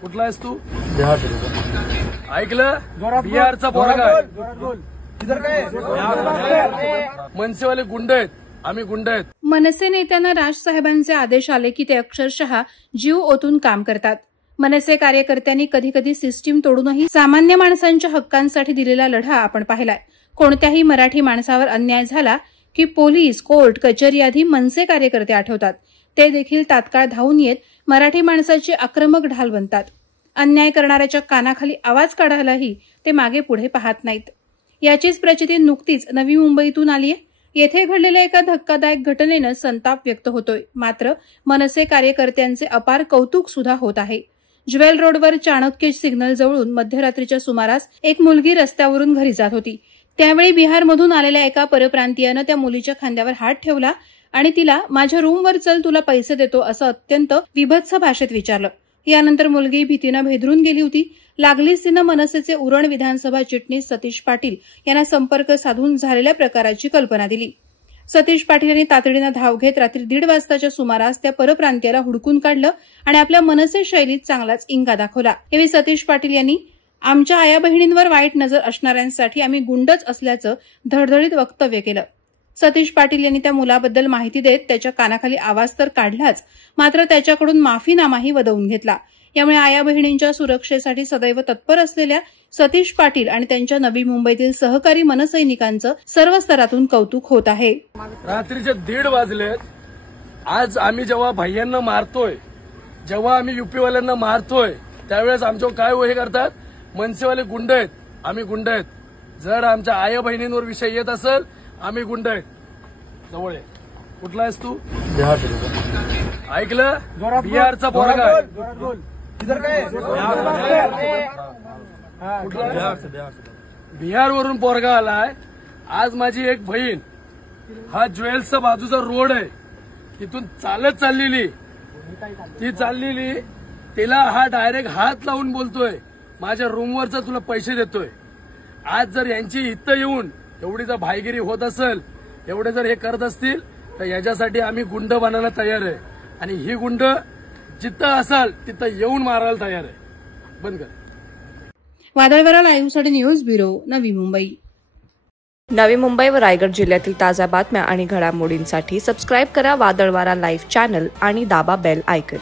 कुठला आहेस तू? ऐकलं? बिहारचा पोरगा मनसेवाले गुंड आहेत, आम्ही गुंड आहेत. मनसे नेत्यांना राजसाहेबांचे आदेश आले की ते अक्षरशः जीव ओतून काम करतात. मनसे कार्यकर्त्यांनी कधी कधी सिस्टीम तोडूनही सामान्य माणसांच्या हक्कांसाठी दिलेला लढा आपण पाहिलाय. कोणत्याही मराठी माणसावर अन्याय झाला की पोलीस, कोर्ट, कचेरी आधी मनसे कार्यकर्ते आठवतात. ते देखील तात्काळ धावून येत मराठी माणसाची आक्रमक ढाल बनतात. अन्याय करणाऱ्याच्या कानाखाली आवाज काढायलाही ते मागे पुढे पाहत नाहीत. याचीच प्रचिती नुकतीच नवी मुंबईतून आलीय. येथे घडलेल्या एका धक्कादायक घटनेनं संताप व्यक्त होतोय. मात्र मनसे कार्यकर्त्यांचे अपार कौतुक सुद्धा होत आहे. ज्वेल रोडवर चाणक्य सिग्नल जवळून मध्यरात्रीच्या सुमारास एक मुलगी रस्त्यावरून घरी जात होती. त्यावेळी बिहारमधून आलेल्या एका परप्रांतीयानं त्या मुलीच्या खांद्यावर हात ठेवला आणि तिला माझ्या रूमवर चल, तुला पैसे देतो असं अत्यंत विभत्स भाषेत विचारलं. यानंतर मुलगी भीतीनं भेदरून गेली होती. लागलीच तिनं मनसेचे उरण विधानसभा चिटणीस सतीश पाटील यांना संपर्क साधून झालेल्या प्रकाराची कल्पना दिली. सतीश पाटील यांनी तातडीनं धाव घेत रात्री 1:30 वाजताच्या सुमारास त्या परप्रांतीयाला हुडकून काढलं आणि आपल्या मनसे शैलीत चांगलाच इंगा दाखवला. यावेळी सतीश पाटील यांनी आमच्या आया बहिणींवर वाईट नजर असणाऱ्यांसाठी आम्ही गुंडच असल्याचं धडधडीत वक्तव्य केलं. सतीश पाटील यांनी त्या मुलाबद्दल माहिती देत त्याच्या कानाखाली आवाज तर काढलाच, मात्र त्याच्याकडून माफीनामाही वदवून घेतला. यामुळे आया बहिणींच्या सुरक्षेसाठी सदैव तत्पर असलेल्या सतीश पाटील आणि त्यांच्या नवी मुंबईतील सहकारी मनसैनिकांचं सर्व स्तरातून कौतुक होत आहे. रात्रीचे 1:30 वाजलेत. आज आम्ही जेव्हा भैयांना मारतोय, जेव्हा आम्ही युपीवाल्यांना मारतोय, त्यावेळेस आमच्यावर काय हे करतात, मनसेवाले गुंड आहेत, आम्ही गुंड आहेत. जर आमच्या आया बहिणींवर विषय येत असेल, आम्ही गुंड आहेत. जवळ आहे. कुठला आहेस तू? ऐकलं? बिहारचा पोरगा बिहारवरून पोरगा आलाय. आज माझी एक बहीण, हा ज्वेल्सचा बाजूचा रोड आहे, तिथून चालत चाललेली, तिला हा डायरेक्ट हात लावून बोलतोय, माझ्या रूमवरचा तुला पैसे देतोय. आज जर यांची इथं येऊन एवढी जर भाईगिरी होत असेल, एवढे जर हे करत असतील, तर याच्यासाठी आम्ही गुंड बनायला तयार आहे. आणि ही गुंड जिथं असाल तिथं येऊन मारायला तयार आहे. बंद कर. वादळवारा लाईव्हसाठी न्यूज ब्युरो, नवी मुंबई. नवी मुंबई व रायगड जिल्ह्यातील ताज्या बातम्या आणि घडामोडींसाठी सबस्क्राईब करा वादळवारा लाईव्ह चॅनल आणि दाबा बेल आयकॉन.